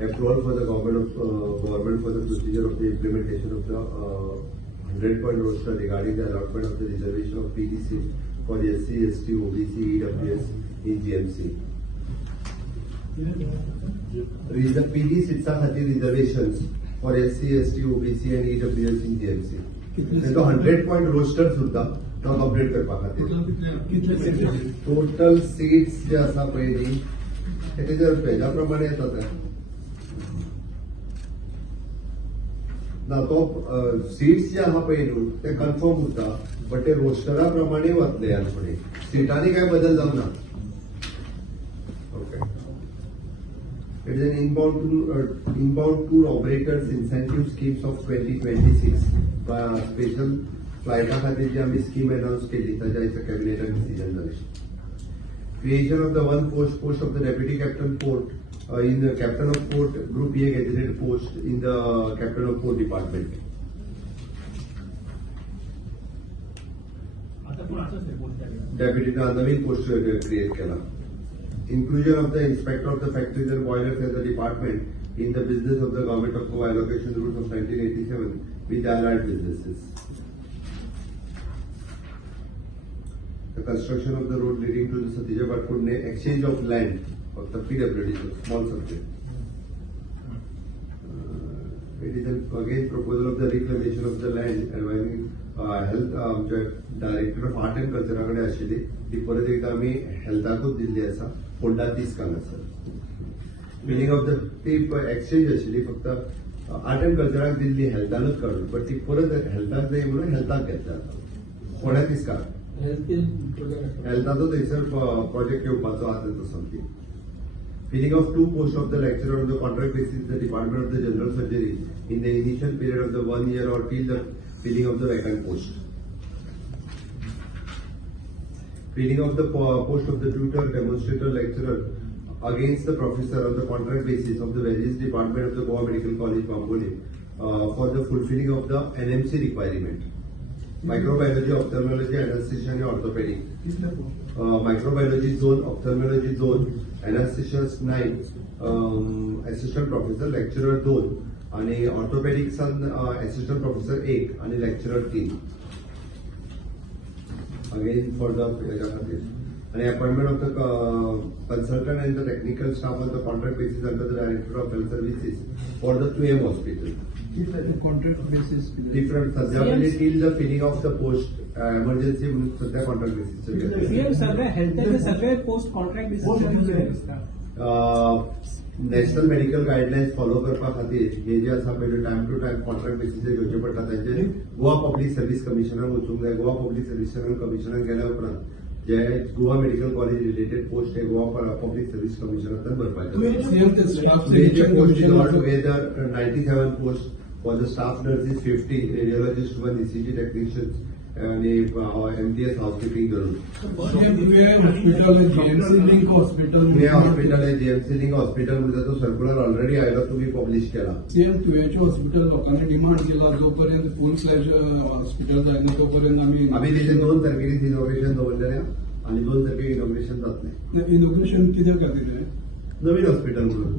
approval for the government for the procedure of the implementation of the 100-point roster regarding the allotment of the reservation of PD seats for SC, ST, OBC, EWS in GMC. PD seats खातीर reservations for SC, ST, OBC and EWS in GMC. तो 100-point roster सुद्धा तो complete करपा खातीर total seats जे आसा पळय न्ही तेच्या पेजा प्रमाणे येता ते ना तो सीट्स जे आहा पळय न्हू ते कन्फर्म उरता बट ते रोस्टरा प्रमाणे वतले आनी फुडें सीटांनी काय बदल जावना. Okay. It is an inbound tour operators incentive schemes of 2026. Special flight खातीर जी आमी स्कीम अनाउंस केली ताच्या दिसा कॅबिनेटान डिसिजन जालें. Creation of the one post of the deputy captain port in the captain of port group A gazetted post in the captain of port department. Deputy Naveen post create केला. Inclusion of the inspector of the factories and boilers as a department in the business of the government of Goa allocation rules of 1987 with allied businesses. The construction of the road leading to the Satijabad Pune exchange of land of the PWD, so small subject. It is again proposal of the reclamation of the land and health director of art and culture कडे आशिल्ली ती परत एकदा आमी हेल्थाकूच दिल्ली आसा Ponda 30 कांगासर. Meaning of the ती exchange आशिल्ली फक्त आर्ट एंड कल्चराक दिल्ली हेल्थानूच काडून बट ती परत हेल्थाक जाय म्हणून हेल्थाक घेतल्या आता फोंड्या 30 कांगासर. हेल्थाचो थंयसर प्रोजेक्ट येवपाचो आसा तो something. Filling of 2 posts of the lecturer on the contract basis in the Department of the General Surgery in the initial period of the 1 year or till the filling of the vacant post. Filling of the post of the tutor, demonstrator, lecturer against the professor on the contract basis of the various department of the Goa Medical College, Bamboli for the fulfilling of the NMC requirement. Microbiology, ophthalmology, anesthesia and orthopedic. Microbiology zone, ophthalmology zone, anesthesiast 9, assistant professor, lecturer 2 आणि orthopedics assistant professor 1 आणि lecturer 3. Again for the and appointment of the consultant and the technical staff on the contract basis under the director of health services for the 2M hospital. Contract basis Different सध्या till the filling of the post emergency म्हणून सध्या contract basis सगळ्या हेल्थचे सगळे post contract basis national medical guidelines follow करपा खातीर हे जे आसा पळय time to time contract बेसिसार घेवचे पडटा. तांचे गोवा पब्लीक सर्व्हिस कमिशनाक वचूंक जाय. गोवा पब्लीक सर्व्हिस कमिशनाक गेल्या उपरांत जे Goa medical college related post हे गोवा पब्लीक सर्व्हिस कमिशनांतल्यान भरपाचे. Post is altogether 97 post for the staff nurses 50 radiologist 1 ECG technicians आणि MTS हाउसकीपिंग धरून. हॉस्पिटल आहे GMC लिंक हॉस्पिटल म्हणजे तो सर्क्युलर ऑलरेडी आयला तुम्ही पब्लिश केला. सीएम तुवेचे हॉस्पिटल लोकांनी डिमांड केला जोपर्यंत फुल फ्लॅज हॉस्पिटल जायना तोपर्यंत आम्ही त्याचे 2 तारखेक इनॉग्रेशन दवरलेले आणि 2 तारखेक इनॉग्रेशन जातले. इनॉग्रेशन कित्याक खातीर नवीन हॉस्पिटल म्हणून